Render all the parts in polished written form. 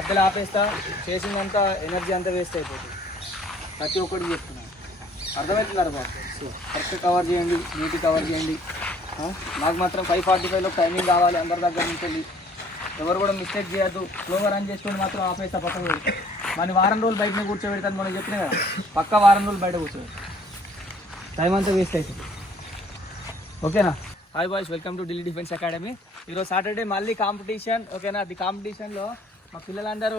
మధ్యలో ఆపేస్తా, చేసిందంతా ఎనర్జీ అంతా వేస్ట్ అయిపోతుంది. ప్రతి ఒక్కటి చెప్తున్నాను, అర్థమవుతున్నారు బాబు. సో కరెక్ట్ కవర్ చేయండి, నీట్గా కవర్ చేయండి. నాకు మాత్రం 5:45లో టైమింగ్ కావాలి అందరి దగ్గర నుంచి వెళ్ళి. ఎవరు కూడా మిస్టేక్ చేయొద్దు. స్లోగా రన్ చేసుకొని మాత్రం ఆపేస్తా పక్కన పెడతా. మన వారం రోజులు బయటనే కూర్చోబెడతాను, మనం చెప్పినా కదా, పక్క వారం రోజులు బయట కూర్చోబెడతాను. టైం అంతా వేస్ట్ అవుతుంది. ఓకేనా? Hi boys, welcome to Delhi defence academy. ఈరోజు సాటర్డే మళ్ళీ కాంపిటీషన్. ఓకేనా? అది కాంపిటీషన్లో మా పిల్లలందరూ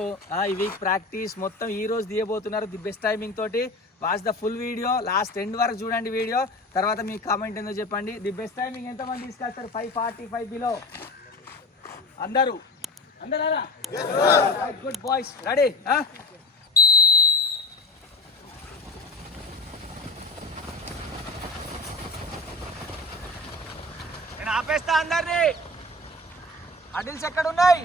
ఈ వీక్ ప్రాక్టీస్ మొత్తం ఈ రోజు తీయబోతున్నారు ది బెస్ట్ టైమింగ్ తోటి. Watch the full video, last end వరకు చూడండి వీడియో. తర్వాత మీ కామెంట్ ఏందో చెప్పండి. ది బెస్ట్ టైమింగ్ ఎంతమంది తీసుకొస్తారు? 5:45 బిలో. అందరూ అందరా? Good boys, ready? నేను ఆపేస్తా అందరినీ. అడిల్స్ ఎక్కడ ఉన్నాయి?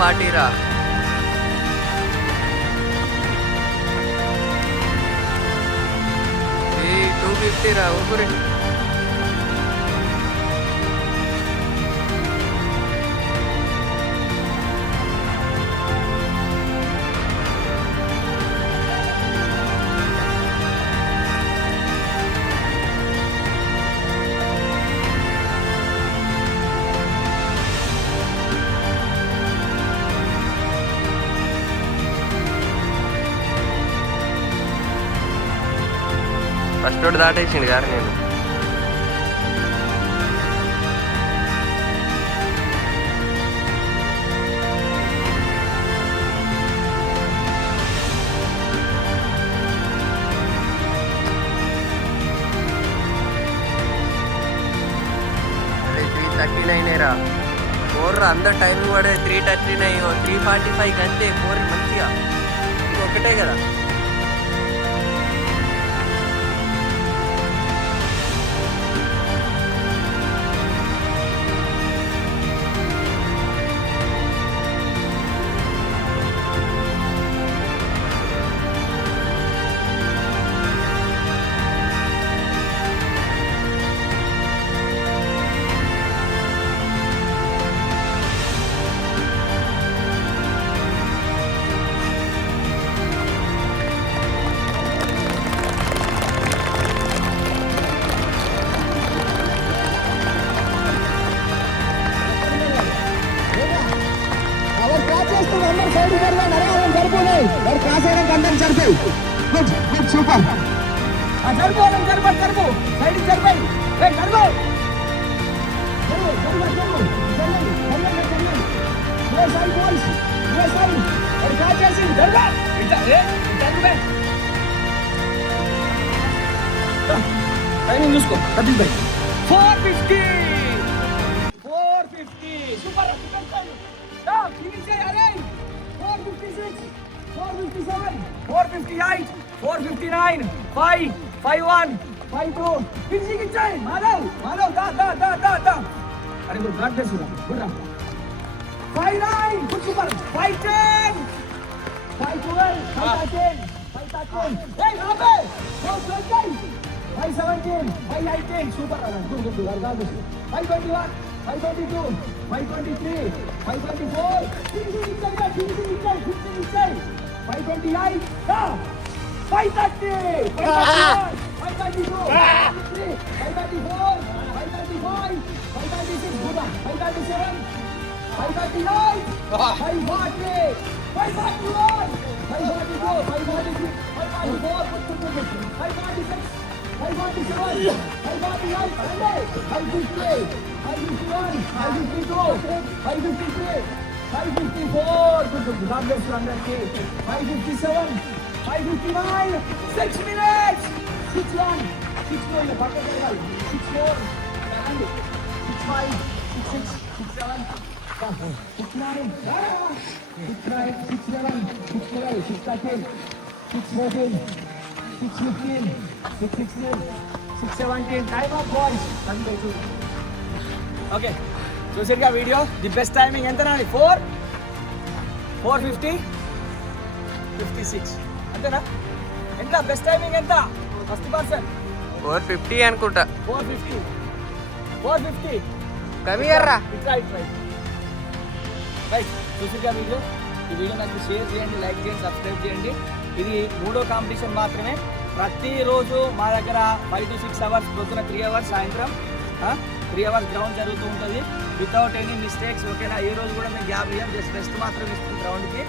పార్టీరా 250 రా ఊపిరి. ఫస్ట్ రోడ్ దాటేసిండు గారు నేను. అదే 3:39 రా. 4 అందరు టైమింగ్ పడే 3:39, 3:45 అంతే. 4 మంచిగా ఒకటే కదా. మరి క్రాస్ అయినాక అందరికి సరిపోయి గుడ్ గుడ్ సూపర్ జరుపు జరుపు సైడ్ జరిపోయి జరుపు టైమింగ్ చూసుకో 450 సూపర్ ఫినిష్ అరే 456 457 458 459 5 51 52 ఫినిషింగ్ ఇచ్చాయి మాధవ్ దా అరే గుడ్ బ్లడ్ టెస్ట్ గుడ్ రా 59 గుడ్ సూపర్ 510 512 513 513 hey రాబే 420 517 518 సూపర్ రా గుడ్ వర్గాలు 521 522 523 524 ఫినిషింగ్ ఇచ్చాయి 528 దా 530 531 532 533 534 535 536 good 537 539 540 541 542 543 544 546 547 548 550 551 552 553 554 good God bless you అందరికీ 557 559 6 minutes 61 64 ఇలా పక్కన వెళ్ళాలి 64 7 65 66 67 69 69 67 68 614 615 616 617 టైమ్ ఆఫ్ బాయ్స్ ఓకే చూసారుగా వీడియో ది బెస్ట్ టైమింగ్ ఎంత నాది 450 56 అంతేనా ఎంత బెస్ట్ టైమింగ్ ఎంత ఫస్ట్ పర్సన్ 450 అనుకుంటా 450 కవి ఎర్రా రైట్ చూసారుగా వీడియో ఈ వీడియో నాకు షేర్ చేయండి లైక్ చేయండి సబ్స్క్రైబ్ చేయండి ఇది 3వ కాంపిటీషన్ మాత్రమే ప్రతిరోజు మా దగ్గర 5 to 6 అవర్స్ పొద్దున 3 అవర్స్ సాయంత్రం 3 అవర్స్ గ్రౌండ్ జరుగుతూ ఉంటుంది వితౌట్ ఎనీ మిస్టేక్స్ ఓకేనా ఏ రోజు కూడా మేము గ్యాప్ ఇవ్వం జస్ట్ రెస్ట్ మాత్రం ఇస్తాం గ్రౌండ్కి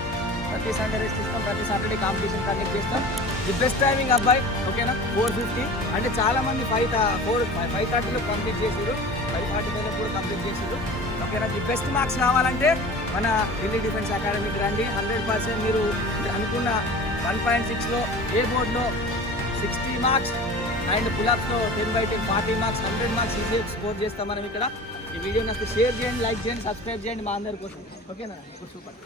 ప్రతి సండే రెస్ట్ ఇస్తాం ప్రతి సాటర్డే కాంపిటీషన్ కండక్ట్ చేస్తాం ది బెస్ట్ టైమింగ్ అబ్బాయి ఓకేనా 450 అంటే చాలామంది 5:30లో కంప్లీట్ చేసారు 5:45లో కూడా కంప్లీట్ చేసారు ఓకేనా ది బెస్ట్ మార్క్స్ కావాలంటే మన ఢిల్లీ డిఫెన్స్ అకాడమీకి రండి 100% మీరు అనుకున్న 1.6లో ఏ బోర్డులో 60 మార్క్స్ అండ్ పుల్అప్స్లో 10/10 40 మార్క్స్ 100 మార్క్స్ ఈజీ స్కోర్ చేస్తాం మనం ఇక్కడ ఈ వీడియో నాకు షేర్ చేయండి లైక్ చేయండి సబ్స్క్రైబ్ చేయండి మా అందరి కోసం ఓకేనా సూపర్